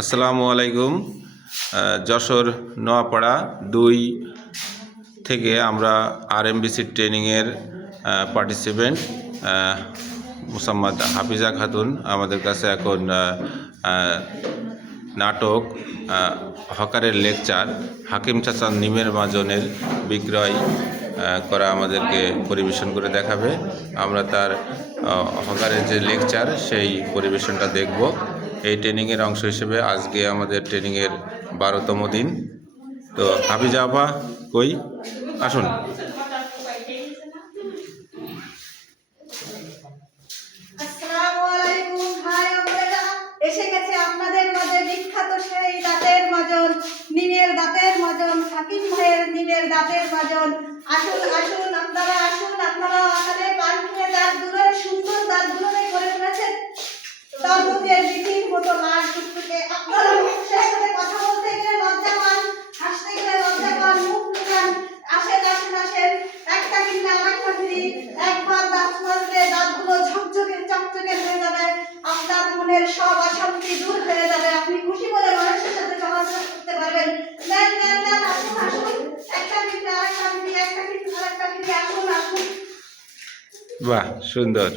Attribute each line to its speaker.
Speaker 1: আসসালামু আলাইকুম। যশোর নোয়াপাড়া দুই থেকে আমরা আরএমবিসি ট্রেনিংয়ের পার্টিসিপেন্ট মুসাম্মদ হাফিজা খাতুন আমাদের কাছে এখন নাটক হকারের লেকচার, হাকিম চাচান নিমের মাজনের বিক্রয় করা আমাদেরকে পরিবেশন করে দেখাবে। আমরা তার হকারের যে লেকচার, সেই পরিবেশনটা দেখব। ট্রেনিংয়ের অংশ হিসেবে আজকে আমাদের ট্রেনিংয়ের বারোতম দিন। তো হাফিজা আপা কই? আসুন।
Speaker 2: দাঁতের মাজন হাকিম ভাইয়ের নিমের দাঁতের মাজন। আসুন আসুন, আপনারা মনের সব অশান্তি দূর হয়ে যাবে। আপনি খুশি করে মানুষের সাথে চলাচল করতে পারবেন। একটা একটা
Speaker 1: বাহ, সুন্দর।